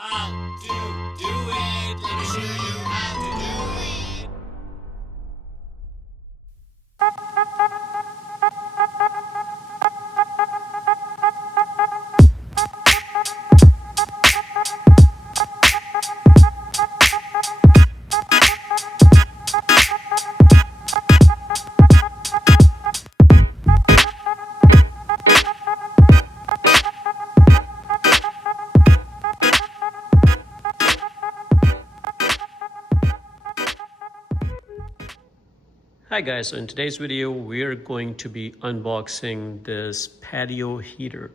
how to do it. Let me show you how to do it. Hi guys, so in today's video we're going to be unboxing this patio heater,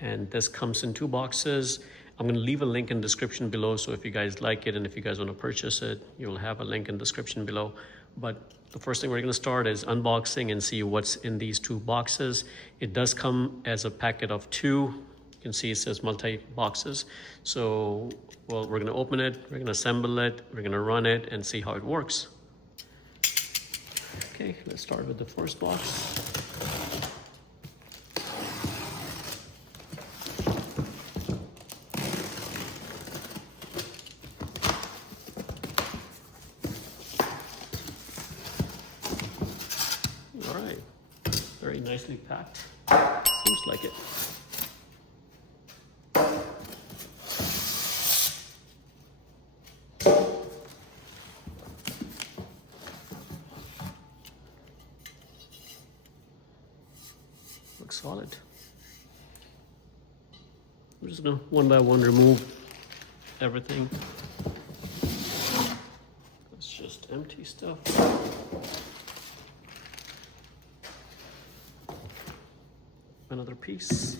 and this comes in 2 boxes. I'm going to leave a link in the description below, so if you guys like it and if you guys want to purchase it, you'll have a link in the description below. But the first thing we're going to start is unboxing and see what's in these 2 boxes. It does come as a packet of 2. You can see it says multi boxes. So we're going to open it, we're going to assemble it, we're going to run it and see how it works. Okay, let's start with the first box. All right, very nicely packed. Seems like it. Looks solid. I'm just gonna one by one remove everything. That's just empty stuff. Another piece.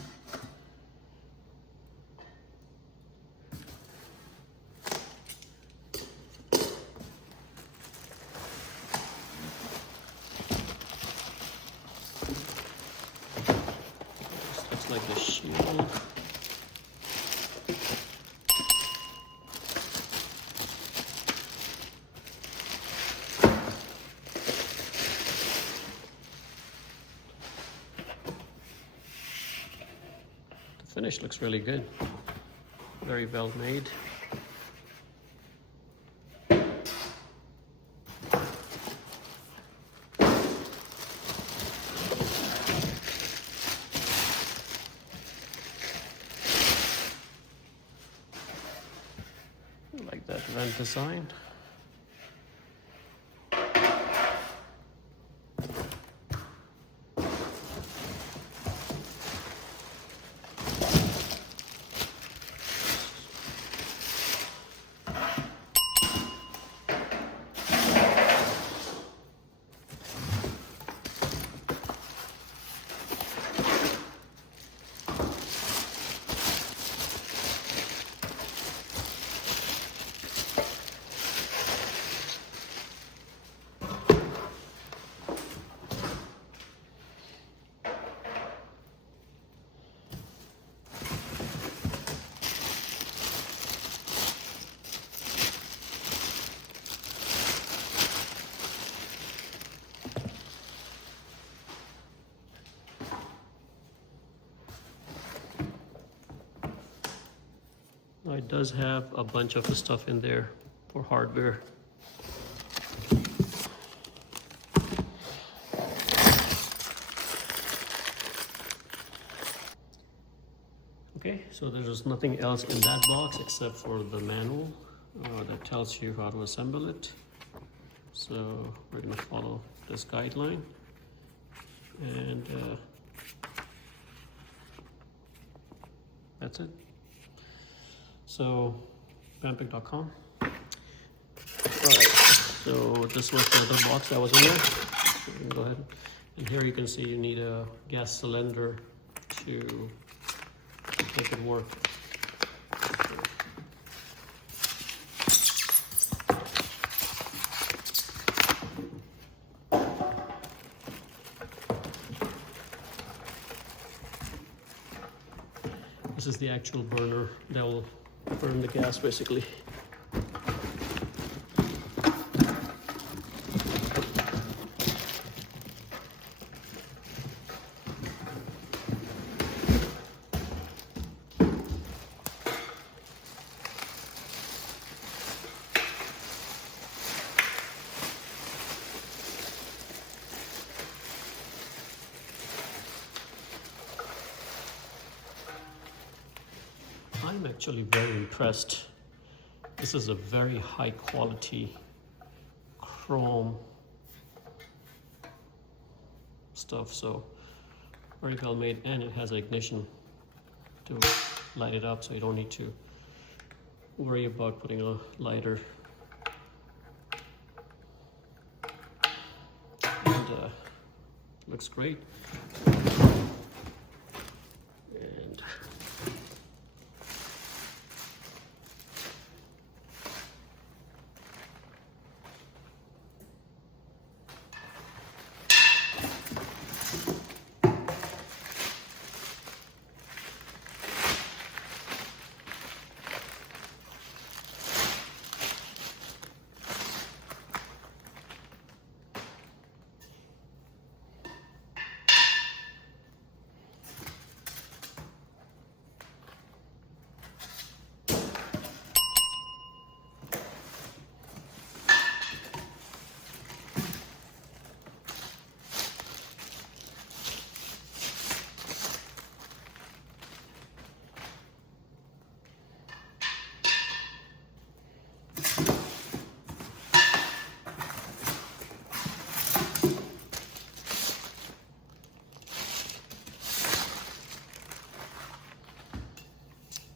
Looks like the shield. The finish looks really good. Very well made. I like that vent design. It does have a bunch of stuff in there for hardware. Okay, so there's nothing else in that box except for the manual that tells you how to assemble it. So we're going to follow this guideline, and that's it. So Pamapic.com. Alright, so this was the other box that was in there. So you can go ahead, and here you can see you need a gas cylinder to make it work. This is the actual burner that will burn the gas basically. actually very impressed. This is a very high quality chrome stuff, so very well made, and it has an ignition to light it up, so you don't need to worry about putting a lighter. And looks great. And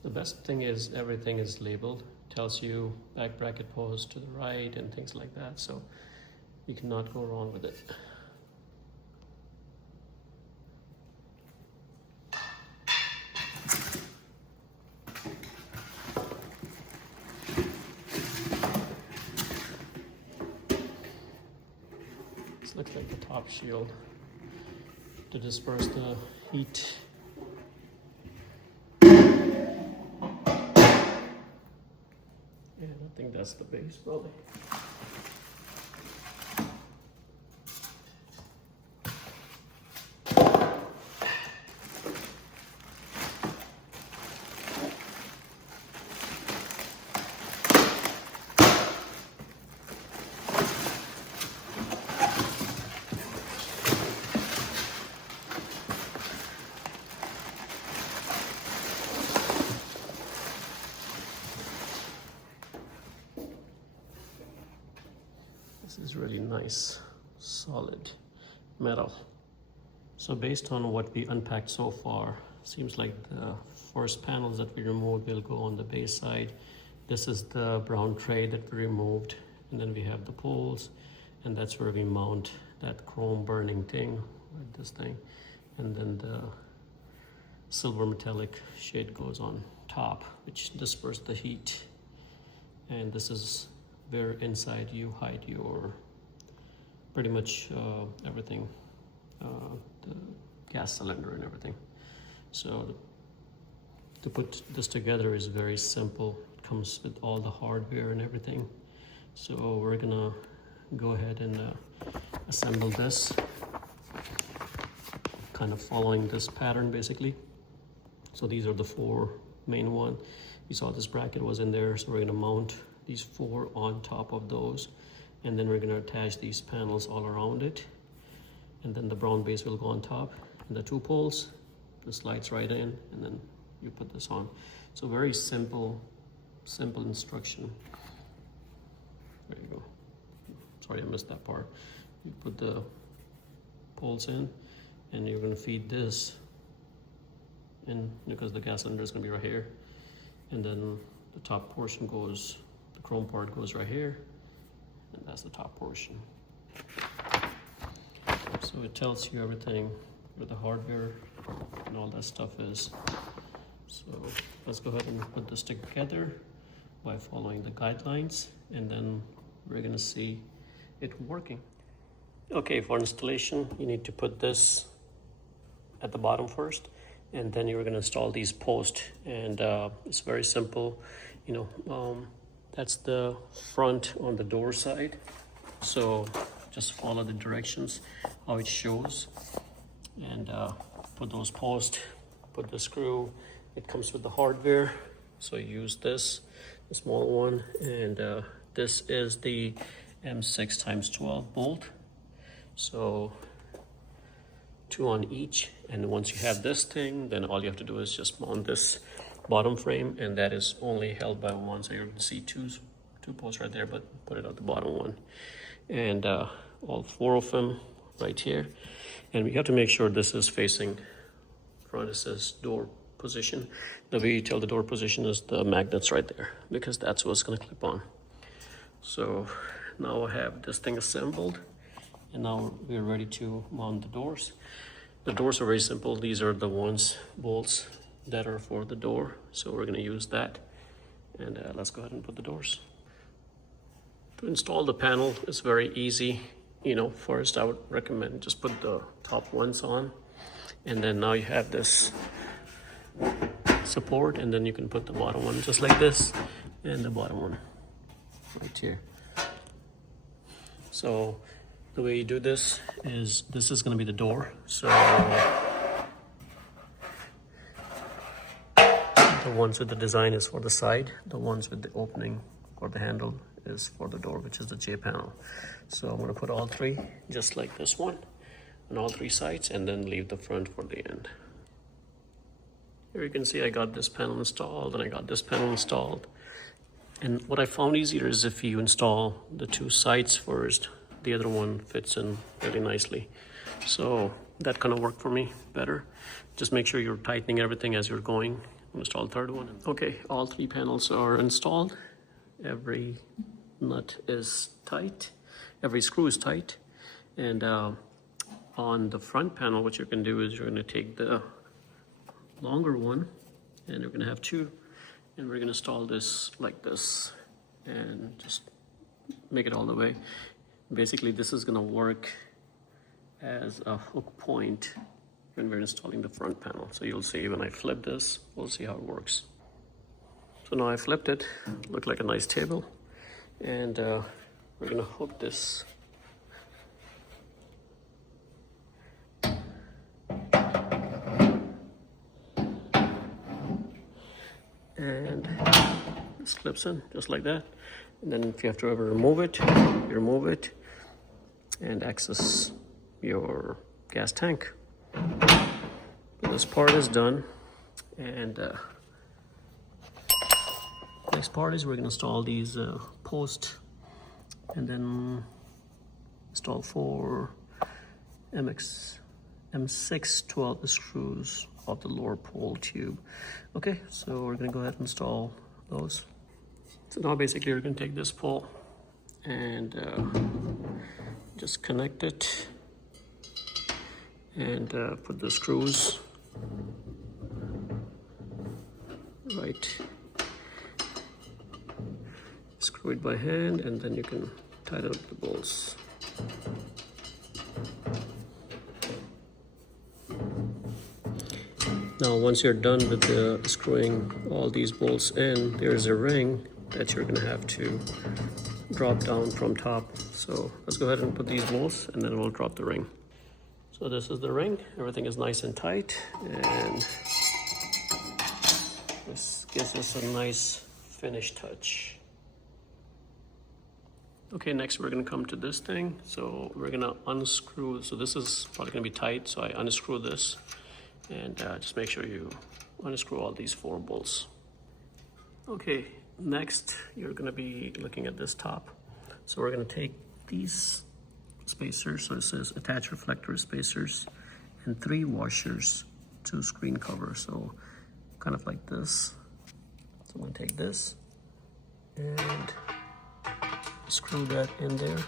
the best thing is everything is labeled. It tells you back bracket post to the right and things like that, so you cannot go wrong with it. This looks like the top shield to disperse the heat. I think that's the base, probably. This is really nice, solid metal. So based on what we unpacked so far, seems like the first panels that we removed will go on the base side. This is the brown tray that we removed, and then we have the poles, and that's where we mount that chrome burning thing, like this thing, and then the silver metallic shade goes on top, which disperses the heat. And this is where inside you hide your pretty much everything, the gas cylinder and everything. So to put this together is very simple. It comes with all the hardware and everything. So we're gonna go ahead and assemble this, kind of following this pattern basically. So these are the four main one. You saw this bracket was in there, so we're gonna mount these four on top of those, and then we're going to attach these panels all around it, and then the brown base will go on top, and the two poles, this slides right in, and then you put this on. So very simple instruction. There you go. Sorry I missed that part. You put the poles in, and you're going to feed this in, because the gas cylinder is going to be right here, and then the top portion goes, the chrome part goes right here, and that's the top portion. So it tells you everything where the hardware and all that stuff is. So let's go ahead and put this together by following the guidelines, and then we're gonna see it working. Okay, for installation, you need to put this at the bottom first, and then you're gonna install these posts, and it's very simple. You know, that's the front on the door side. So just follow the directions, how it shows, and put those posts, put the screw. It comes with the hardware, so use this, the small one, and this is the M6x12 bolt. So 2 on each, and once you have this thing, then all you have to do is just mount this bottom frame, and that is only held by one. So you're going to see two posts right there, but put it at the bottom one. And all 4 of them right here. And we have to make sure this is facing front. It says door position. The way you tell the door position is the magnets right there, because that's what's going to clip on. So now I have this thing assembled, and now we're ready to mount the doors. The doors are very simple. These are the bolts that are for the door, so we're going to use that. And let's go ahead and put the doors. To install the panel is very easy. You know, first I would recommend just put the top ones on, and then now you have this support, and then you can put the bottom one just like this, and the bottom one right here. So the way you do this is going to be the door. So the ones with the design is for the side, the ones with the opening or the handle is for the door, which is the J panel. So I'm going to put all 3 just like this one on all 3 sides, and then leave the front for the end. Here you can see I got this panel installed, and I got this panel installed. And what I found easier is if you install the 2 sides first, the other one fits in really nicely. So that kind of worked for me better. Just make sure you're tightening everything as you're going. Install the 3rd one. Okay, all 3 panels are installed. Every nut is tight, every screw is tight. And on the front panel, what you can do is you're going to take the longer one, and you're going to have 2, and we're going to install this like this and just make it all the way. Basically, this is going to work as a hook point when we're installing the front panel. So you'll see when I flip this, we'll see how it works. So now I flipped it, looked like a nice table, and we're going to hook this. And this clips in just like that. And then if you have to ever remove it, you remove it and access your gas tank. This part is done, and next part is we're going to install these posts, and then install 4 M6 12 screws of the lower pole tube. Okay, so we're going to go ahead and install those. So now basically we're going to take this pole and just connect it, and put the screws right. Screw it by hand, and then you can tighten up the bolts. Now once you're done with the screwing all these bolts in, there's a ring that you're going to have to drop down from top. So let's go ahead and put these bolts, and then we'll drop the ring. So this is the ring. Everything is nice and tight, and this gives us a nice finish touch. Okay, next we're going to come to this thing. So we're going to unscrew. So this is probably going to be tight, so I unscrew this, and just make sure you unscrew all these 4 bolts. Okay, next you're going to be looking at this top. So we're going to take these spacers, so it says attach reflector spacers, and 3 washers to screen cover, so kind of like this. So I'm going to take this and screw that in there.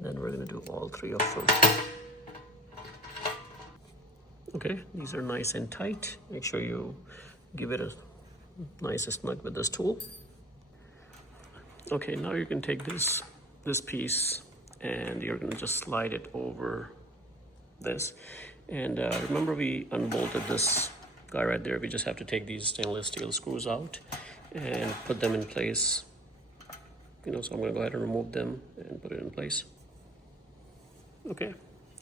Then we're going to do all 3 of them. Okay, these are nice and tight. Make sure you give it a nice snug with this tool. Okay, now you can take this piece, and you're going to just slide it over this. And remember, we unbolted this guy right there. We just have to take these stainless steel screws out and put them in place. So I'm going to go ahead and remove them and put it in place. Okay,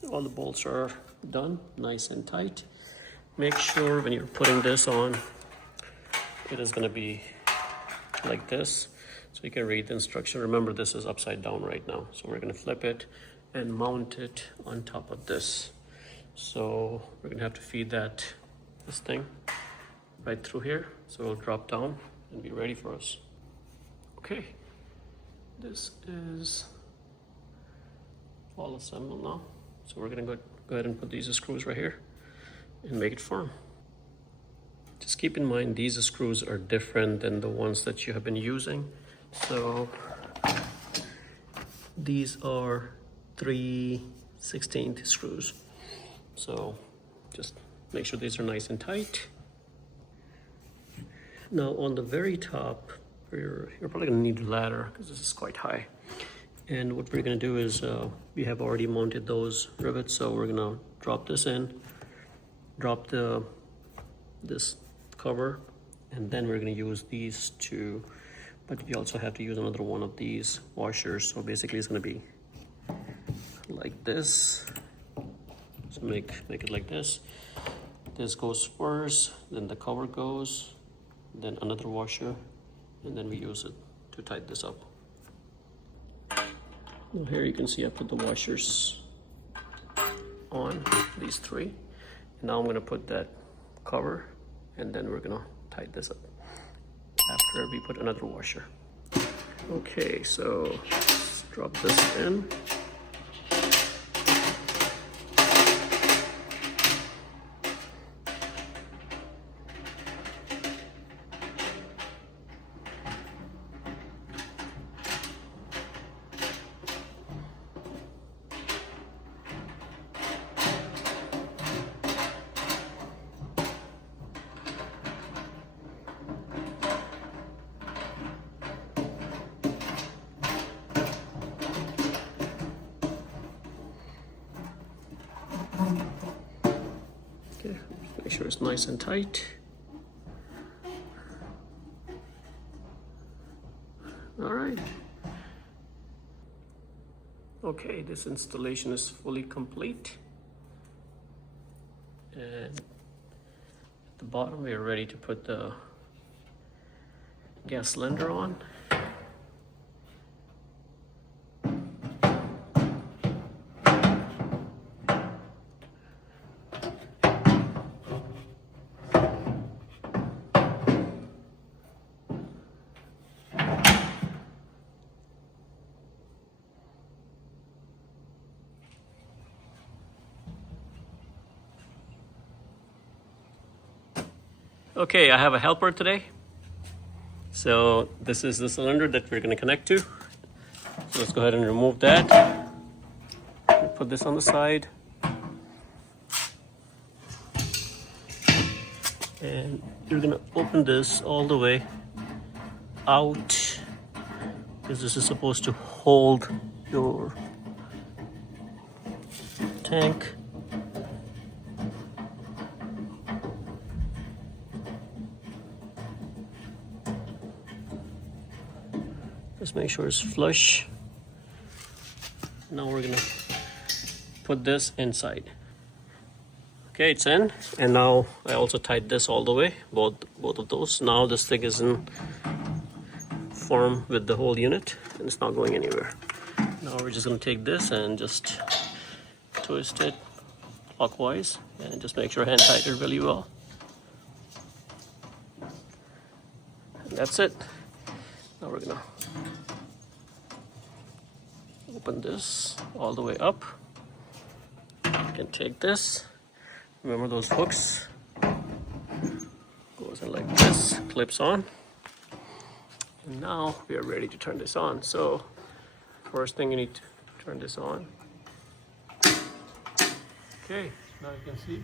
all the bolts are done, nice and tight. Make sure when you're putting this on, it is going to be like this, so you can read the instruction. Remember, this is upside down right now, so we're going to flip it and mount it on top of this. So we're gonna have to feed this thing right through here. So it'll drop down and be ready for us. Okay, this is all assembled now. So we're gonna go ahead and put these screws right here and make it firm. Just keep in mind these screws are different than the ones that you have been using. So these are 3/16 screws. So just make sure these are nice and tight. Now on the very top, you're probably gonna need a ladder because this is quite high. And what we're gonna do is, we have already mounted those rivets, so we're gonna drop this in, drop this cover, and then we're gonna use these two, but you also have to use another one of these washers. So basically it's gonna be like this. So make it like this. This goes first, then the cover goes, then another washer, and then we use it to tighten this up. Now here you can see I put the washers on, these three. And now I'm gonna put that cover, and then we're gonna tighten this up after we put another washer. Okay, so let's drop this in. Okay, make sure it's nice and tight. All right. Okay, this installation is fully complete. And at the bottom, we are ready to put the gas cylinder on. Okay, I have a helper today. So this is the cylinder that we're going to connect to. So let's go ahead and remove that. Put this on the side. And you're going to open this all the way out, because this is supposed to hold your tank. Just make sure it's flush. Now we're gonna put this inside. Okay, it's in, and now I also tied this all the way, both of those. Now this thing is in form with the whole unit, and it's not going anywhere. Now we're just gonna take this and just twist it clockwise, and just make sure hand tight it really well. And that's it. Now we're gonna open this all the way up. You can take this. Remember those hooks? Goes in like this, clips on. And now we are ready to turn this on. So first thing, you need to turn this on. Okay, now you can see the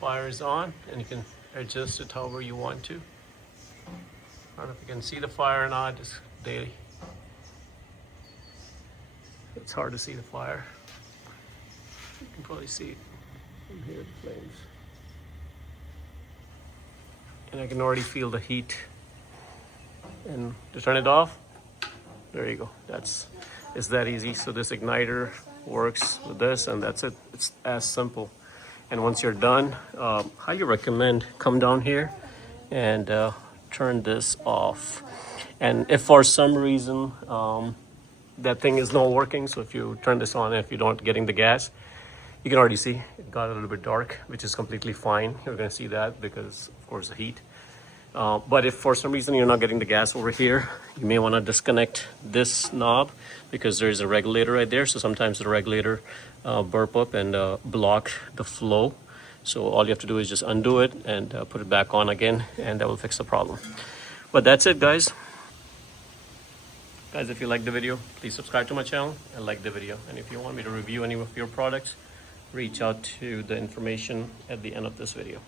fire is on, and you can adjust it however you want to. I don't know if you can see the fire or not. It's hard to see the fire. You can probably see it from here, the flames. And I can already feel the heat. And to turn it off, there you go. It's that easy. So this igniter works with this, and that's it. It's as simple. And once you're done, highly recommend come down here and turn this off. And if for some reason that thing is not working, so if you turn this on, if you don't getting the gas, You can already see it got a little bit dark, which is completely fine. You're gonna see that because of course the heat. But if for some reason you're not getting the gas over here, you may want to disconnect this knob because there's a regulator right there. So sometimes the regulator burp up and block the flow. So all you have to do is just undo it and put it back on again, and that will fix the problem. But that's it, guys. Guys, if you like the video, please subscribe to my channel and like the video. And if you want me to review any of your products, reach out to the information at the end of this video.